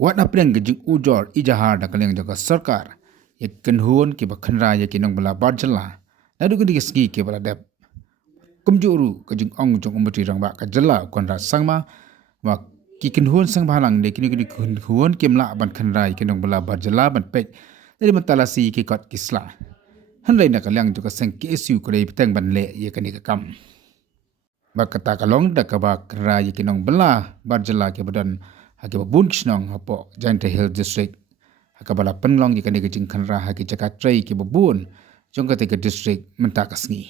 Wat apreng gejing ujor ijahar da kaleng jaga sarkar ye kenhuon ke bakhanra ye kinong bala barjala nadu gedi ski ke bala dep kumjuru gejing ong jong umti rang ba ka jala konra sangma wa ki kenhuon sang bhalang de kini kini kenhuon kemla ban khanra ye kinong bala barjala ban pe dari matalasi ke kot kisla hanrai na kaleng jaga sang ke su kre pitang ban le ye kani ka kam bakata kalong da ka ba khanra ye kinong bala barjala ke badan hake babun kisnong hapo Jante Hill District hakabala penlong ye kani gejing khanra hake jaka trai ke babun jongka te district mentak asngi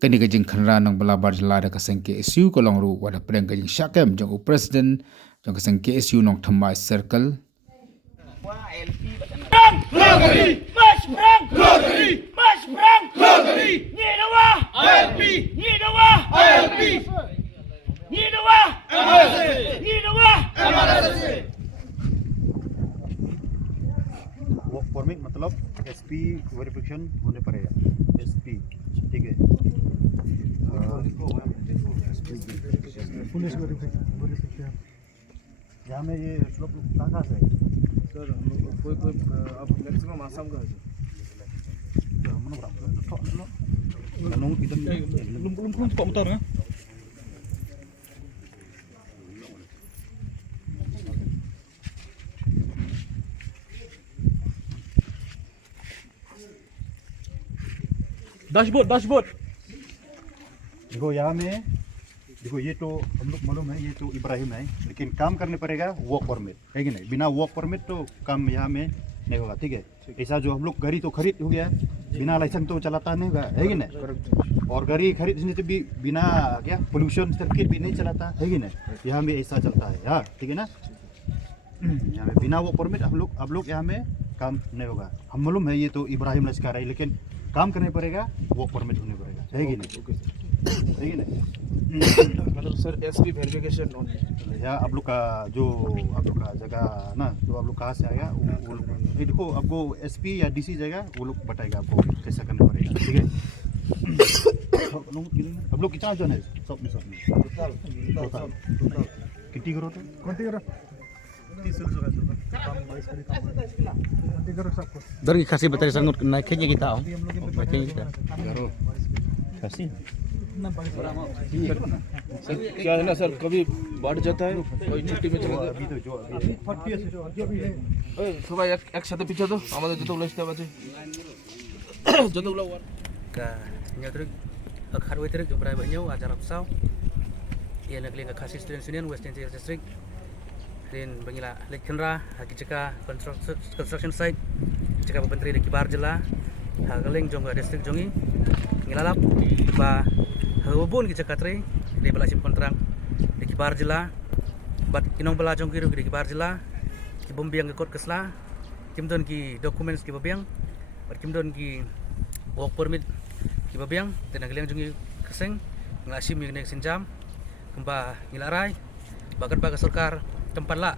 kani gejing khanra nang bala barjala da kasengke isu kolong ru wada preng gejing syakem jong president jong kasengke isu nong thamai circle Glogari, mas perang, glogari, mas perang, glogari. Ni dawa, ILP, ni dawa, ILP, ni dawa, MRSA, ni dawa, MRSA. Work permit मतलब SP verification होने पड़ेगा एसपी ठीक है police verification यहाँ में ये लोग कहाँ से सर हम लोग कोई अब मैक्सिमम आसाम का है belum kok motor kan dashboard देखो यहाँ में देखो ये तो हम लोग मालूम है ये तो इब्राहिम है लेकिन काम करने पड़ेगा वर्क परमिट है कि नहीं बिना वर्क परमिट तो काम यहाँ में नहीं होगा ठीक है ऐसा जो हम लोग गाड़ी तो खरीद हो गया बिना लाइसेंस तो चलाता नहीं होगा है कि नहीं और गाड़ी खरीदने से भी बिना क्या पोल्यूशन सर्टिफिकेट भी नहीं चलाता है कि नहीं यहाँ में ऐसा चलता है हाँ ठीक है ना यहाँ में बिना वर्क परमिट आप लोग यहाँ में काम नहीं होगा हम मालूम है ये तो इब्राहिम लश्कर है लेकिन काम करने पड़ेगा वर्क परमिट होने पड़ेगा है कि नहीं है कि नहीं मतलब सर एसपी वेरिफिकेशन या आप लोग का जो आप लोग का जगह ना जो आप लोग कहाँ से आएगा वो लोग ये देखो आपको एसपी या डीसी जगह वो लोग बताएगा आपको कैसा करना पड़ेगा ठीक है आप लोग कितना जन है सब में टोटल कितनी करो तो Dari kasih bateri sangut naiknya kita, naiknya kita. कैसी सर क्या है ना सर कभी बढ़ जाता है कोई छुट्टी में चला अभी तो जो সবাই একসাথে পিছে তো আমাদের যতগুলো স্টাফ আছে যতগুলো Ka nyatrik akharwe trik jumrai banyu acara pesau. Ia nak lihat kasih student union Western District. Din bangila lekhenra haki ceka construction site ceka menteri de kibar jela hagaleng jongga district jongi ngilalap ba hubun ki ceka tre de bala sim kontrang de kibar jela bat kinong bala jongki ru de kibar jela ki bombiang ke kot kesla kimdon ki documents ki babiang bat kimdon ki work permit ki babiang de nagaleng jongi keseng ngasim ni nek sinjam kemba ngilarai bagat baga sarkar tempat lah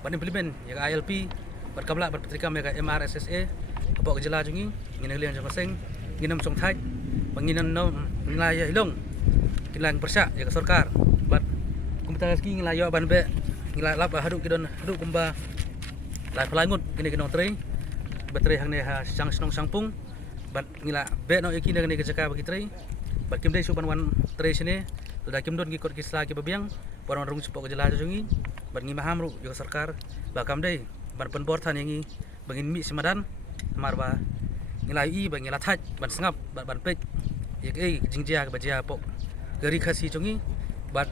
ban implement ya ILP berkabla berpetrika mega MRSA apa kejela jungi ngina liang jong seng nginam song thai banginan no ngila ya hilong kilang persya ya sarkar bat kumta ski ngila yo ban be ngila lap hadu kidon hadu kumba lai pelangut gini kinong tre baterai hang ne ha sang snong sangpung bat ngila be no iki ne kejaka bagi tre bat kim dei suban wan tre sini sudah kim don ki kot kisla ki babiang barang rung supok kejela jungi ban ngi maham ru yo sarkar bakam dei ban penbor than yangi bangin mi simadan marba ngilai i bang ngila thaj ban sngap ban pek yek ei jingjia ka bajia pok gari khasi chungi bat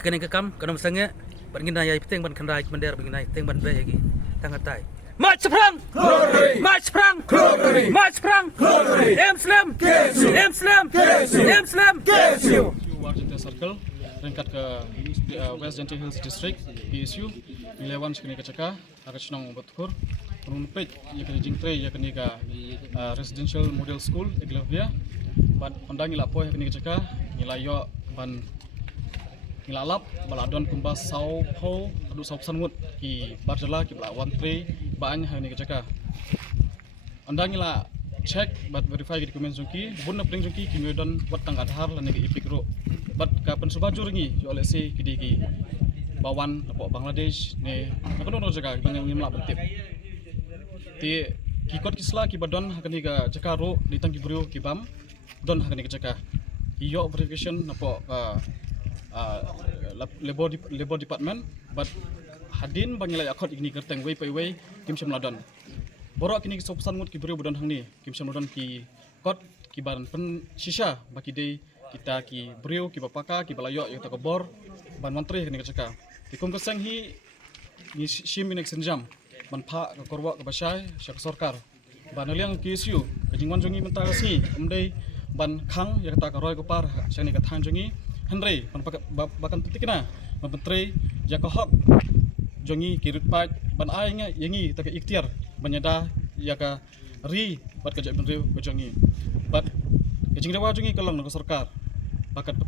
kene ka kam kanam sange ban ngina yai peteng ban khandai mender bang nai teng ban be yagi tangatai March perang glogari march perang glogari march perang glogari Amslam KSU Washington Circle ringkat ke West Jante Hills District PSU Milewan sekini kecaka akan senang bertukur menunpik ya kini jingtre ya kini ka residential model school Eglavia ban pandang ila poy kini kecaka ngilayo ban ngilalap baladon kumba sau po adu sau sangut ki barjala ki bla one three ban hani kecaka andang ila check but verify dokumen jongki bunna pring jongki kimedon wat tang adhar lane ki ipik ro but ka pensubaju ringi oleh si kidigi bawan apa Bangladesh ne apa no jaga bang ni mla betip ti kikot kisla ki badon hakani ga jakaro di tangki brio ki bam don hakani ga jaka iyo verification apa labor department but hadin bangilai akot igni kerteng wei pai wei kim semladon borok kini sopesan ngut ki brio badon hangni kim semladon ki kot ki ban pen shisha baki dei kita ki brio ki bapaka ki balayo yang ta bor ban mantri kini kacaka tikum keseng hi ni shim inek senjam ban pha ka korwa ka basai syak sarkar ban liang ki isu ka jingwan jongi menta si umdei ban khang ya ta ka roi ko par sani ka than jongi henry ban bakan titikna ban menteri ya ka hok jongi ki rutpat ban ai nga yangi ta ka ikhtiar banyada ya ka ri bat ka jab menteri ka jongi bat ka jingrewa jongi kalang ka sarkar bakat